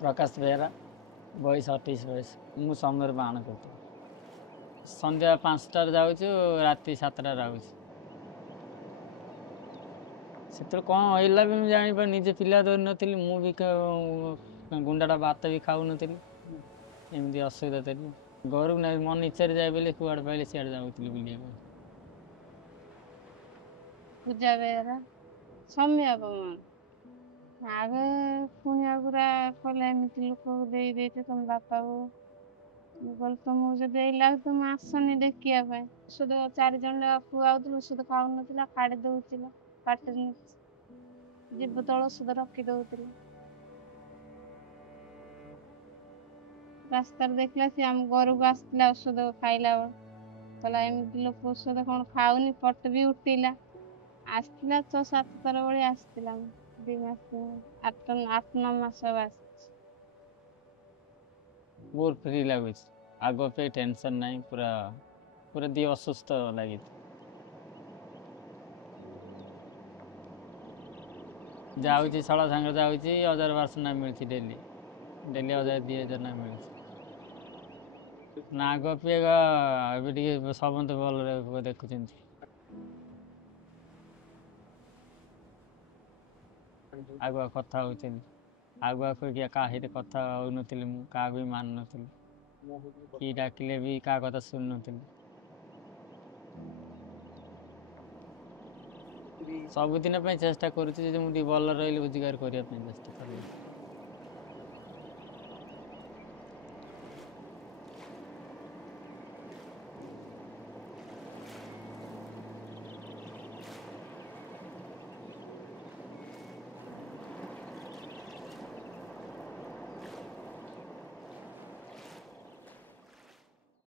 प्रकाश बेहरा बयस 28 बयस मु समर बाण करते संध्या 5टार जाऊँ राति 7टार आऊँ से कौन होइला भी मुझे जानी पर निजे पिला धरी नी मु भी गुंडाटा भात भी खाऊ नी एमती असुविधा थी घर ना मन इच्छा जाए बोले कुआड़े पाइले सियाड़े जाऊँगी बुलिया पूजा बेहरा सौम्या आगे पुनिया पूरा कले एमती लोक दे तुम बापा को बोल तुमको जो देला तुम आसनी देखिया सुध 4 जन पुआ आउथुल सुध खाऊ नथिला काढी दउथिला पाटे जीव तଳ सुध रखी दउथिला रास्ता देखला से हम घर को आसला औषध खाइला कहला एमती लोक औषध कौन खाऊनी पट भी उठिला आसला 6-7 थर बड़ी आसला 2 मास 8-9 मास आस बहुत फ्री लगुच आग पे टेंशन नहीं पूरा पूरा दी असुस्थ लगी जाऊँगी षोल सांगे जाऊँगी 1000-1200 ना मिलती डेली डेली 1000-2000 ना मिलती ना आग पे अभी समस्त भल देखुं आगुआ कथा होती आगुआ कोई क्या कथा हो नी क्या भी मान नी कि डाकिले भी क्या कथा शुणु नी सबुदिन चेष्टा करुँच मुझे भल रही रोजगार करने चेष्टा कर